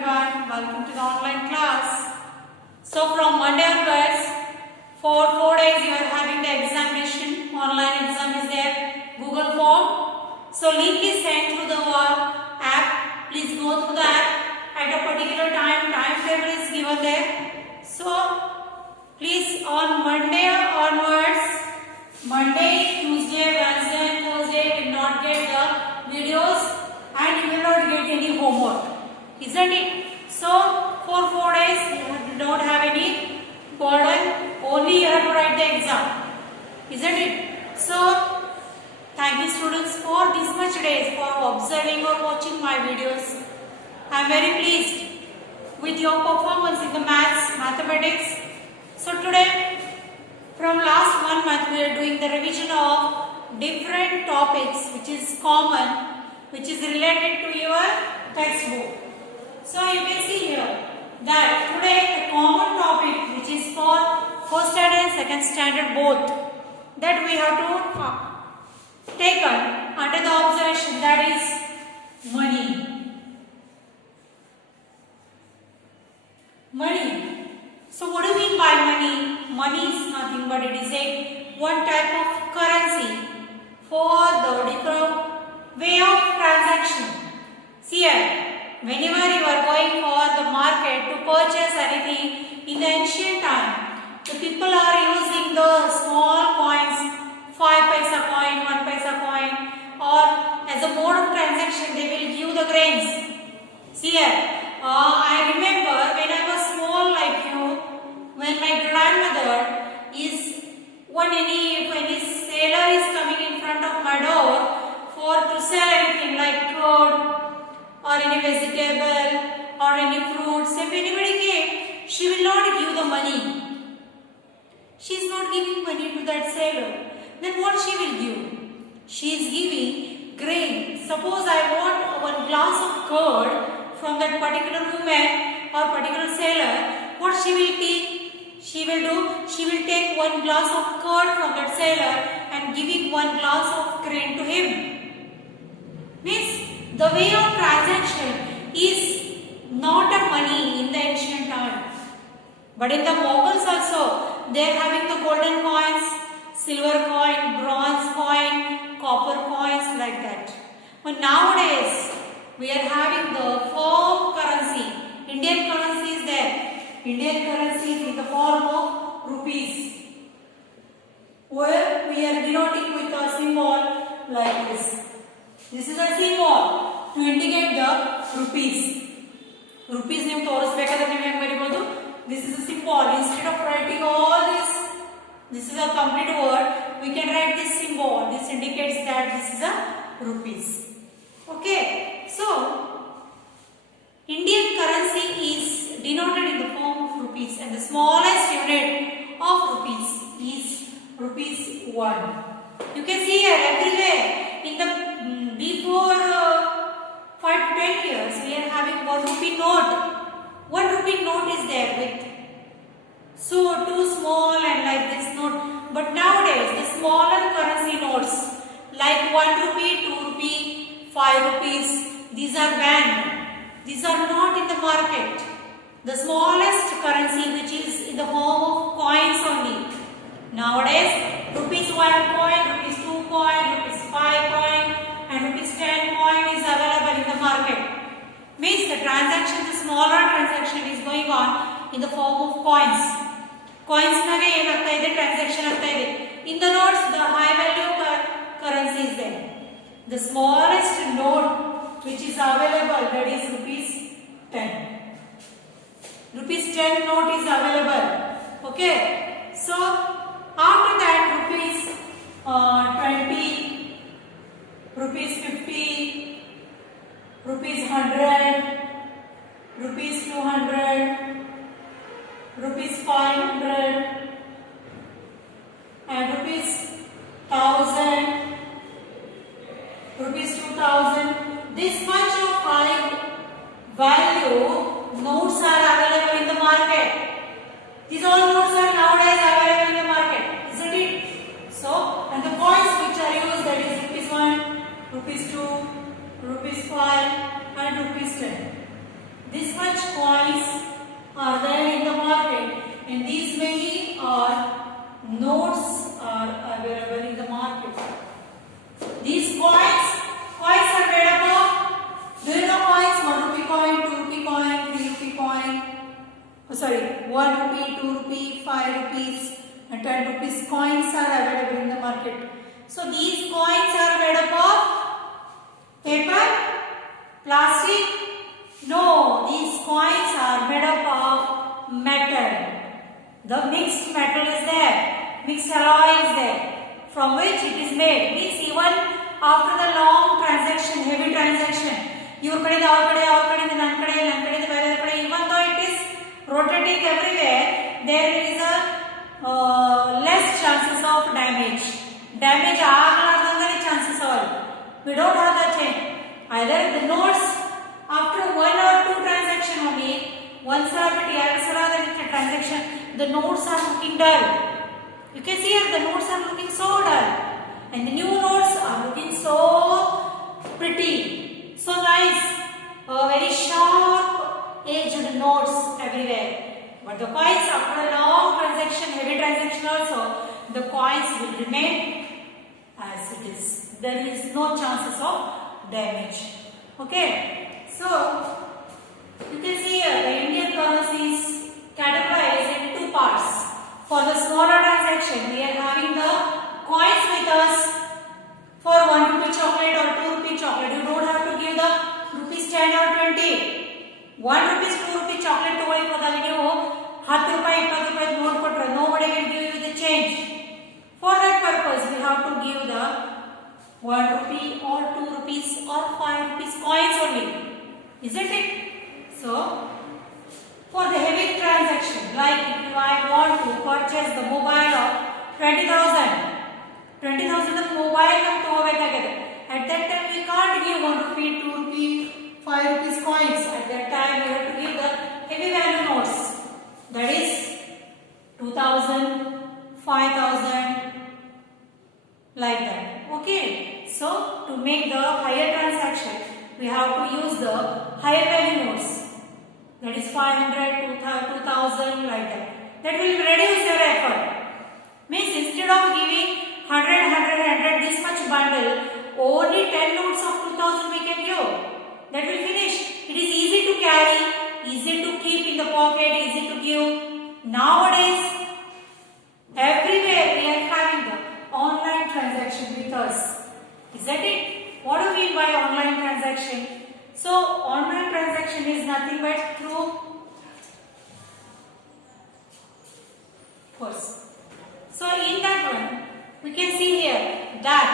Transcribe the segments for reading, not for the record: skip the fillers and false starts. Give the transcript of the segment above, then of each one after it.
everyone, welcome to the online class. So from Monday onwards, for 4 days you are having the examination, online exam is there, Google form. So link is sent through the app, please go through the app at a particular timetable is given there. So please on Monday onwards, Monday, Tuesday, Wednesday and Thursday will not get the videos and you will not get any homework, isn't it? So for 4 days you do not have any burden, only you have to write the exam, isn't it? So thank you students for this much days for observing or watching my videos. I am very pleased with your performance in the mathematics. So today from last 1 month we are doing the revision of different topics which is common, which is related to your textbook. So you can see here that today a common topic which is for first standard and second standard both, that we have to take under the observation, that is money. Money. So what do you mean by money? Money is nothing but it is one type of currency for the different way of transaction. See here, whenever you are going for the market to purchase anything in the ancient time, the people are using the small coins, 5 paisa coin, 1 paisa coin, or as a mode of transaction they will give the grains. See here, I remember when I was small like you, when my grandmother is, when any seller is coming in front of my door to sell anything like curd or any vegetable or any fruits, if anybody came, she will not give the money. She is not giving money to that seller. Then what she will give? She is giving grain. Suppose I want 1 glass of curd from that particular woman or particular seller, what she will take? She will do, she will take 1 glass of curd from that seller and giving 1 glass of grain to him. Means the way of transaction is not a money in the ancient time. But in the Mughals also, they are having the golden coins, silver coin, bronze coin, copper coins like that. But nowadays, we are having the form currency. Indian currency is there. Indian currency is in the form of rupees, where we are denoting with a symbol like this. This is a symbol to indicate the rupees. Rupees name ತೋರಿಸಬೇಕಾದ್ರೆ ನೀವು ಏನು ಬರೆಯಬಹುದು? This is a symbol. Instead of writing all this is a complete word, we can write this symbol. This indicates that this is a rupees. Okay. So Indian currency is denoted in the form of rupees, and the smallest unit of rupees is rupees 1. You can see here everywhere in the before 5 to 10 years we are having 1 rupee note. 1 rupee note is there with so too small and like this note. But nowadays the smaller currency notes like 1 rupee, 2 rupee, 5 rupees, these are banned. These are not in the market. The smallest currency which is in the form of coins only. Nowadays, rupees 1 coin, rupees 2 coin, rupees 5 coin and rupees 10 coin is available in the market. Means the transaction, the smaller transaction is going on in the form of coins. Coins nage enagta ide, transaction agta ide. In the notes, the high value currency is there. The smallest note which is available, that is rupees 10. Rupees 10 note is available. Okay. So after that rupees 20, rupees 50, rupees 100, rupees 200, rupees 500 and rupees 1000, rupees 2000. This much of high value notes are available in the market. These all notes are nowadays available in the market, isn't it? So, and the coins which are used, that is rupees 1, rupees 2, rupees 5 and rupees 10. This much such coins are there in the market, and these many are notes are available in the market. These coins are made up of, do you know coins? 1 rupee coin, 2 rupee coin, 3 rupee coin. Oh, sorry, 1 rupee, 2 rupee, 5 rupees, and 10 rupees coins are available in the market. So these coins are made up of paper, plastic. No, these coins are made up of metal. The mixed metal is there, mixed alloy is there, from which it is made. Means even after the long transaction, heavy transaction, your kade, our kade, nan kade, even though it is rotating everywhere, there is a less chances of damage. Damage agalaardangane chances are. We don't have that change. Either the notes after 1 or 2 transaction only, once or the transaction, the notes are looking dull. You can see here the notes are looking so dull, and the new notes are looking so pretty, so nice, very sharp edged notes everywhere. But the coins after a long transaction, heavy transaction also, the coins will remain as it is. There is no chances of damage. Okay, so you can see here the Indian currency is categorized in 2 parts. For the smaller transaction, we are having the coins with us for 1 rupee chocolate or 2 rupee chocolate. You don't have to give the rupees 10 or 20. 1 rupees, 2 rupee chocolate to for the video. 10 rupees, 20 rupees note put. Nobody will give you the change. For that purpose, we have to give the 1 rupee or 2 rupees or 5 rupees coins only. Isn't it? So, for the heavy transaction, like if I want to purchase the mobile of 20,000 of mobile of at that time we can't give 1 rupee, 2 rupee, 5 rupees coins. At that time we have to give the heavy value notes. That is 2,000, 5,000, like that. Okay. So to make the higher transaction, we have to use the higher value notes. That is 500, 2,000, like that. That will reduce your effort. Means instead of giving 100, this much bundle, only 10 notes of 2,000 we can give. That will finish. It is easy to carry, easy to keep in the pocket, easy to give. Nowadays, everywhere we are having the online transaction with us. Isn't it? What do we mean by online transaction? So, online transaction is nothing but through course. So, in that one, we can see here that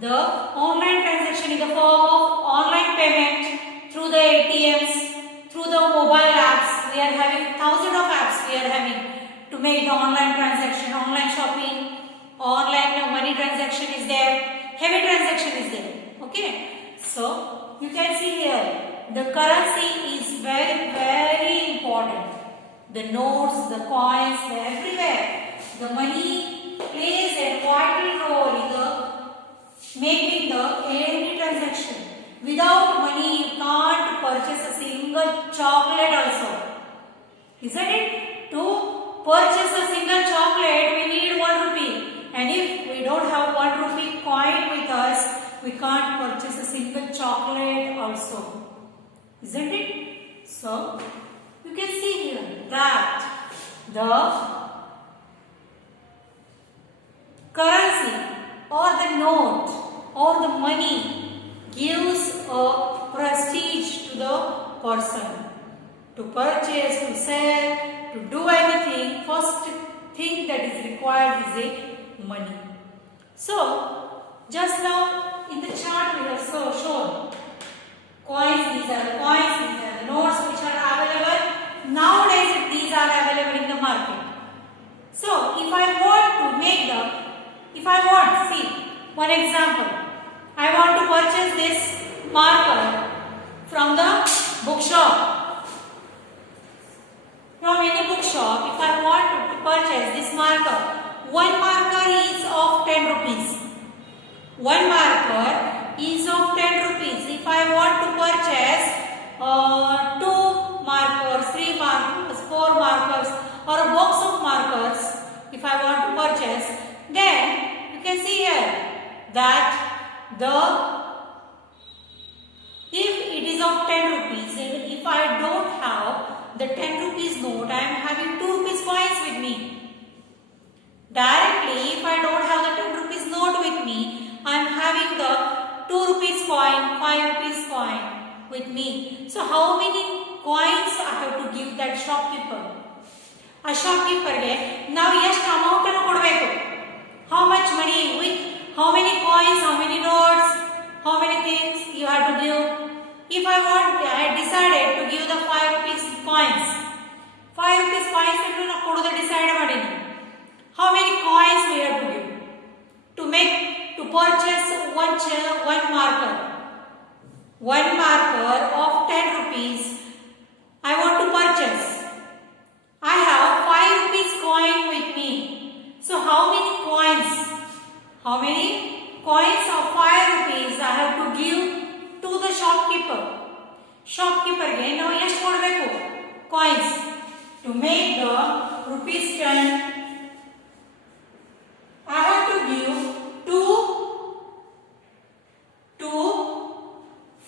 the online transaction in the form of online payment through the ATMs, through the mobile apps. We are having thousands of apps we are having to make the online transaction, online shopping, online money transaction is there, heavy transaction is there. Okay. So, you can see here the currency is very, very important. The notes, the coins, everywhere. The money plays a vital role in the making the any transaction. Without money, you can't purchase a single chocolate also. Isn't it? To purchase a single chocolate, we need 1 rupee. And if we don't have 1 rupee coin with us, we can't purchase a single chocolate also. Isn't it? So, you can see here that the currency or the note or the money gives a prestige to the person. To purchase, to sell, to do anything, first thing that is required is a money. So, just now in the chart we have shown coins, these are the coins, these are the notes which are available. Nowadays these are available in the market. So, if I want, see, one example, I want to purchase this marker from the bookshop. From any bookshop, if I want to purchase this marker, one marker is of 10 rupees. One marker is of 10 rupees. If I want to purchase 2 of 10 rupees, and if I don't have the 10 rupees note, I am having 2 rupees coins with me. Directly, if I don't have the 10 rupees note with me, I am having the 2 rupees coin, 5 rupees coin with me. So how many coins I have to give that shopkeeper? A shopkeeper ge now ಎಷ್ಟು amount ಅನ್ನು ಕೊಡಬೇಕು? How much money, with how many coins, how many notes, how many things you have to give? If I decided to give the 5 rupees coins, 5 rupees coins ಅನ್ನು ನಾನು ಕೊಡೋದು decide ಮಾಡೀನಿ. How many coins we have to give to purchase one marker? One marker of 10 rupees I want to purchase. I have 5 rupees coin with me. So how many coins? How many coins of 5 rupees I have to give to the shopkeeper? Shopkeeper ge now ಎಷ್ಟು ಕೊಡಬೇಕು? Coins. To make the rupees 10, I have to give 2,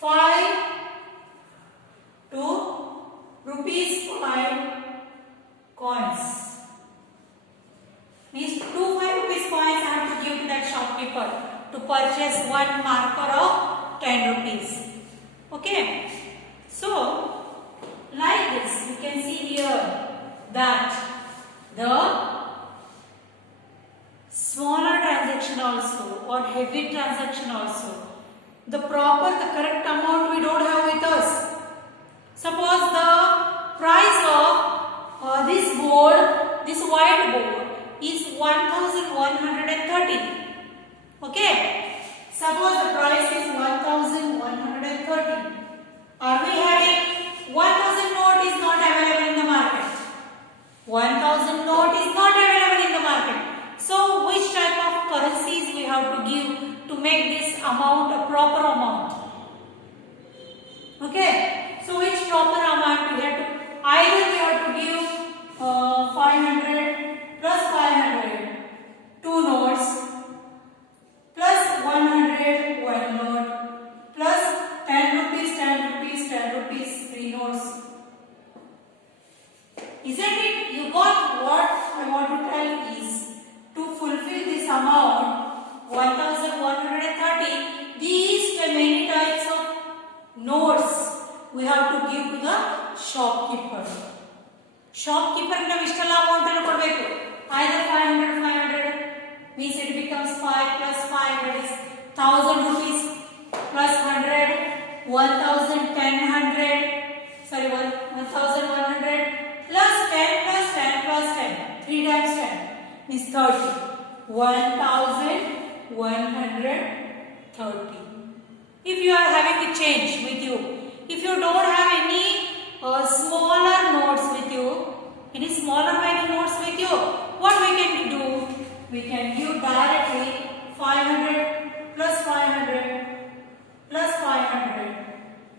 5, 2 rupees 5 coins. These 2 5 rupees coins I have to give to that shopkeeper to purchase one marker of 10 rupees. Okay. So, like this, you can see here that the smaller transaction also or heavy transaction also, the correct amount we don't have with us. Suppose the price of this board, this white board is 1130. Okay. Suppose the price is 1130. Are we having 1000 note is not available in the market? 1000 note is not available in the market. So which type of currencies we have to give to make this amount a proper amount? Okay. So which proper amount we have to? Either we have to give 500 plus 500 2 notes plus 100 1 note plus 10 rupees 10 rupees 10 rupees 3 notes. Isn't it? You got what I want to tell is to fulfill this amount 1130. These many types of notes we have to give to the shopkeeper. Shopkeeper na ishtalla amount allu kodbeku. Either 500 means it becomes 5 plus 5, that is 1000 rupees plus 100, 1100, sorry 1100 plus 10 plus 10 plus 10, 3 times 10 is 30. 1130. If you are having the change with you, if you don't have any smaller notes with you, any smaller value notes with you, what we can do? We can give directly 500 plus 500 plus 500.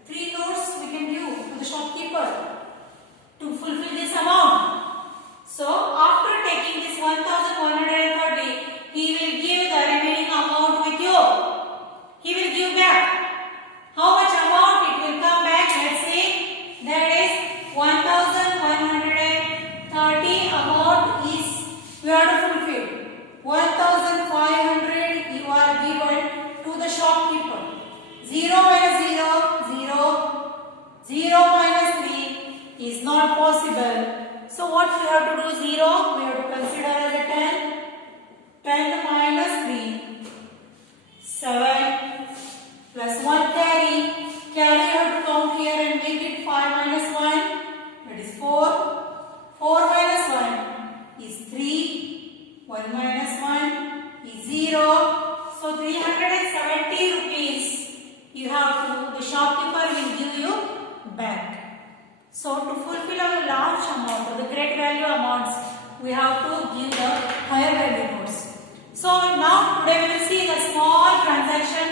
3 notes we can give to the shopkeeper to fulfill this amount. So after taking this 1130, he will give the remaining amount with you. He will give back. How much amount it will come back? Let's say that is 1130 amount is you have to fulfill. 1500 you are given to the shopkeeper. 0 minus 0, 0. 0 minus 3 is not possible. So what we have to do? 0 we have to consider as a 10. 10 minus 3, 7 plus 1 carry. Carry you have to count here and make it 5 minus 1, that is 4. 4 minus 1 is 3. 1 minus 1 is 0. So 370 rupees you have to, the shopkeeper will give you back. So to fulfill our large amount or the great value amounts, we have to give the higher value notes. So now today we will see the small transaction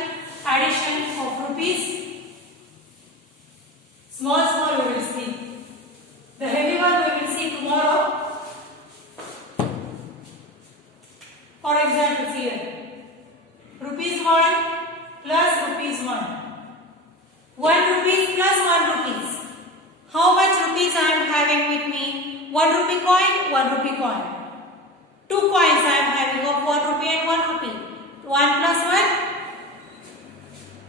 addition of rupees. Small we will see. The heavy one we will see tomorrow. For example, here rupees 1 plus rupees 1. 1 rupees plus having with me 1 rupee coin, 1 rupee coin. 2 coins I am having of 1 rupee and 1 rupee. 1 plus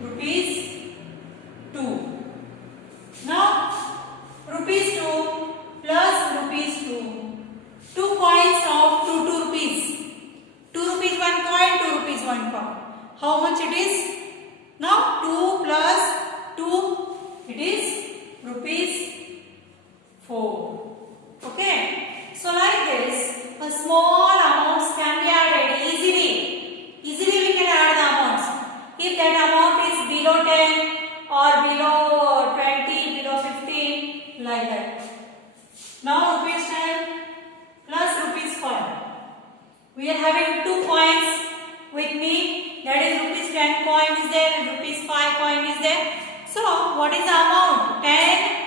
1 rupees 2. Now rupees 2 plus rupees 2. 2 coins of 2 rupees. 2 rupees 1 coin, 2 rupees 1 coin. How much it is? Now 2 plus 2, it is rupees 4. Okay. So like this, a small amounts can be added easily. Easily we can add the amounts. If that amount is below 10 or below 20, below 15, like that. Now rupees 10 plus rupees 5. We are having 2 coins with me. That is rupees 10 coin is there and rupees 5 coin is there. So what is the amount? 10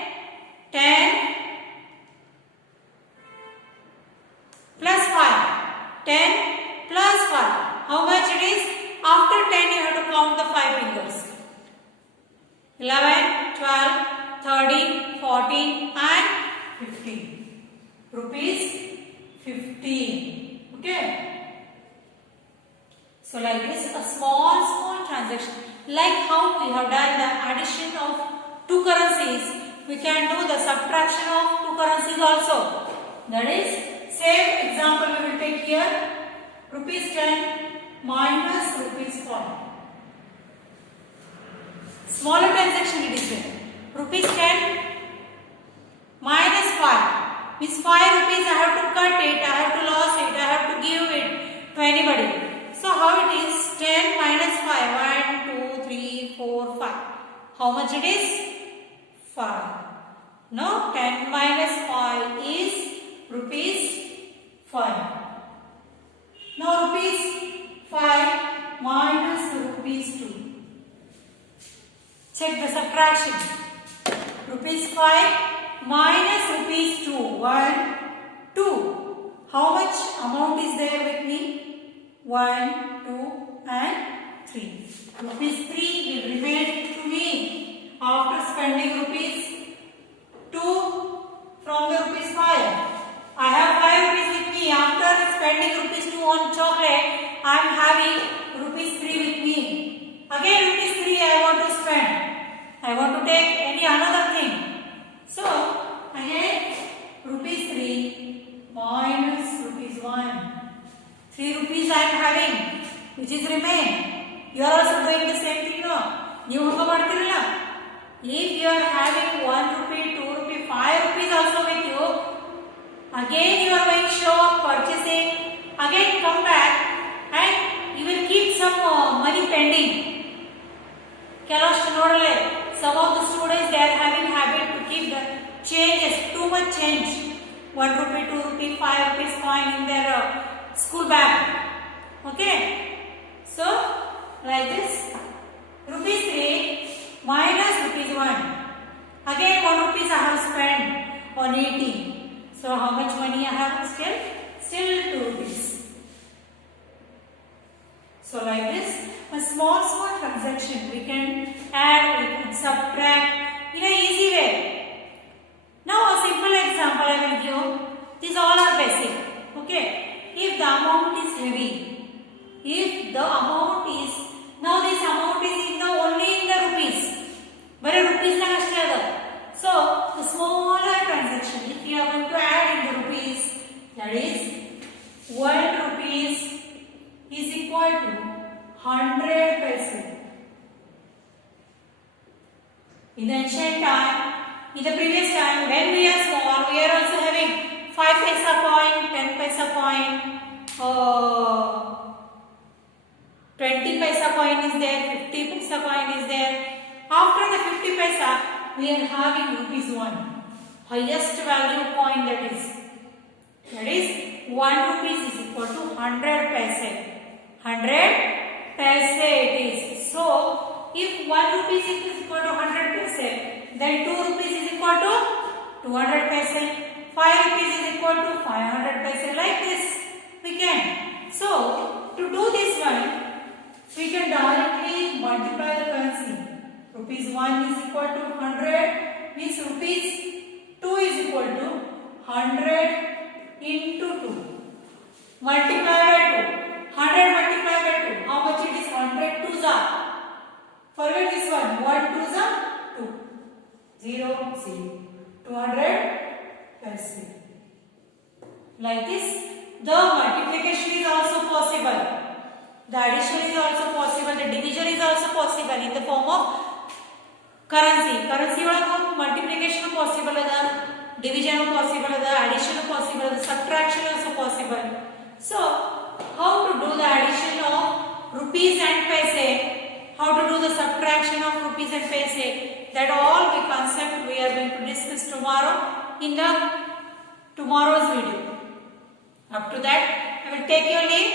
plus 5. 10 plus 5. How much it is? After 10 you have to count the 5 fingers. 11, 12, 13, 14 and 15. Rupees 15. Okay. So like this, a small transaction. Like how we have done the addition of 2 currencies, we can do the subtraction of 2 currencies also. That is, same example we will take here. Rupees 10 minus rupees 5. Smaller transaction it is there. Rupees 10 minus 5. Means 5 rupees I have to cut it, I have to lose it, I have to give it to anybody. So how it is? 10 minus 5. 1, 2, 3, 4, 5. How much it is? 5. No, 10 minus 5 is rupees 5. Now rupees 5 minus rupees 2. Check the subtraction. Rupees 5 minus rupees 2. 1, 2. How much amount is there with me? 1, 2 and 3. Rupees 3 will remain to me after spending rupees 2 from the rupees 5. I have 5 rupees with me. After spending rupees 2 on chocolate, I am having rupees 3 with me. Again rupees 3 I want to spend. I want to take any another thing. So again rupees 3 minus rupees 1. 3 rupees I am having, which is remain. You are also doing the same thing now. If you are having 1 rupee, 2 rupee, 5 rupees also with you, again you are going shop, purchasing, again come back and you will keep some money pending. Some of the students, they are having habit to keep the changes, too much change. 1 rupee, 2 rupee, 5 rupees coin in their school bag. Okay. So like this, rupees 3 minus rupees 1. Again 1 rupees I have spent on eating. So how much money I have still? Still 2 rupees. So like this, a small transaction we can add, we can subtract in an easy way. Now a simple example I will give. These all are basic. Okay. If the amount is heavy, if the amount is, now this amount is only in the rupees, but rupees so the smaller transaction, if you are going to add in the rupees, that is 1 rupees is equal to 100 paise. In the ancient time, in the previous time, when we are small, we are also having 5 paisa coin, 10 paisa coin, 20 paisa coin is there, 50 paisa coin is there. After the 50 paisa, we are having rupees 1. Highest value coin that is. That is 1 rupees is equal to 100 paise. 100 paise it is. So, if 1 rupees is equal to 100 paise, then 2 rupees is equal to 200 paise. 5 rupees is equal to 500 paise. Like this, we can. So, to do this one, we can directly multiply the currency. Rupees 1 is equal to 100 means rupees 2 is equal to 100 into 2. Multiply by 2. 100 multiplied by 2. How much it is? 100 twos are. Forget this one. 1 twos are 2. 0, 0. 200 plus 0. Like this, the multiplication is also possible. The addition is also possible. The division is also possible in the form of currency. Currency multiplication possible, division possible, addition possible, subtraction also possible. So, how to do the addition of rupees and paise? How to do the subtraction of rupees and paise? That all the concept we are going to discuss tomorrow in the tomorrow's video. Up to that, I will take your leave.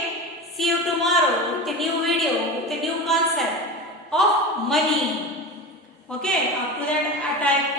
See you tomorrow with a new video, with a new concept of money. Okay, up to that time.